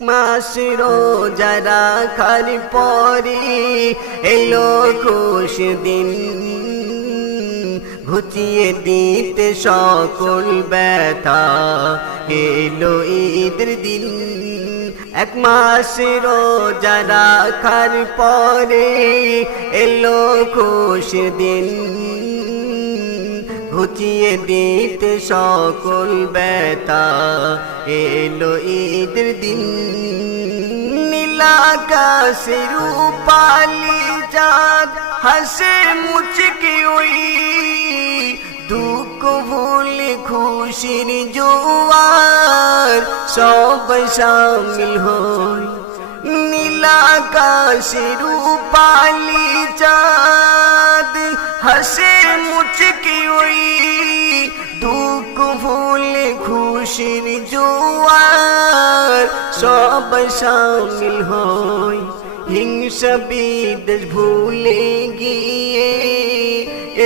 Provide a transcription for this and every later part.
মাস রোজা রাখার পরে এলো খুশ দিন, ঘুচিয়ে দিতে সকল ব্যথা এলো ঈদের দিন। এক মাস রোজা রাখার পরে এলো খুশ দিন, ঘুচিয়ে দিতে সকল ব্যথা এলো ঈদের দিন। নীলাকাশে রূপালি চাঁদ হাসে মুচকি ওই, দুঃখ ভুলে খুশির জোয়ার সবাই শামিল হয়। নীলাকাশে রূপালি চাঁদ হাসে মুচকি ওই, দুঃখ ভুলে খুশির জোয়ার সবাই শামিল হয়। হিংসা বিদ্বেষ ভুলে গিয়ে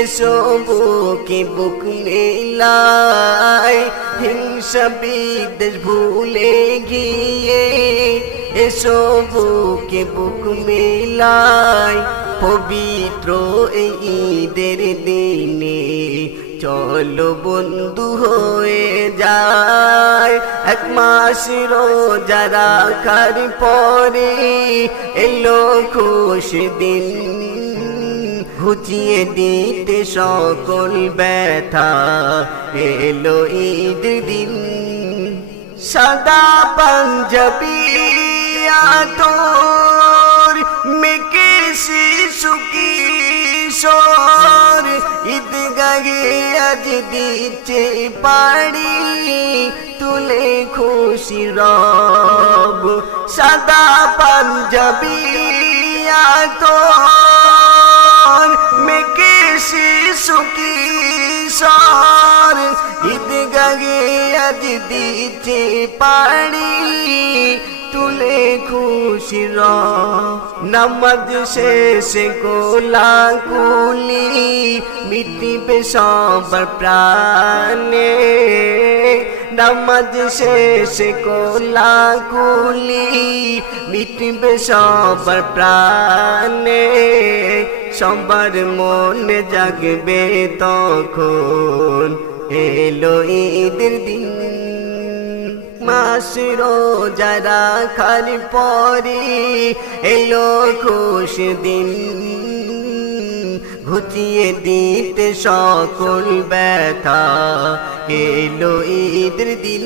এসবকে বুক মেলায়, হিংসা বিদ্বেষ ভুলে গিয়ে এসবকে বুক মেলায়। পবিত্র এই ঈদের দিনে চলো বন্ধু হয়ে যায়, এক মাস রোজা রাখার পরে এলো খুশ দিন, ঘুচিয়ে দিতে সকল ব্যথা এলো ঈদের দিন। সাদা পাঞ্জাবি আতর মেকে শিশু কিশোর ঈদগাহে আজ দিচ্ছে পাড়ি তুলে খুশি রব। সাদা পাঞ্জাবি আতর মেকে শিশু কিশোর ঈদগাহে আজ দিচ্ছে পাড়ি তুলে খুশি রব। নামাজ শেষে কোলাকুলি মিটিবে সবার প্রাণে, নামাজ শেষে কোলাকুলি মিটিবে সবার প্রাণে, সবার মনে জাগবে তখন এলো ঈদের দিন। মাস রোজা রাখার পরে এলো খুশ দিন, ঘুচিয়ে দিতে সকল ব্যথা এলো ঈদের দিন।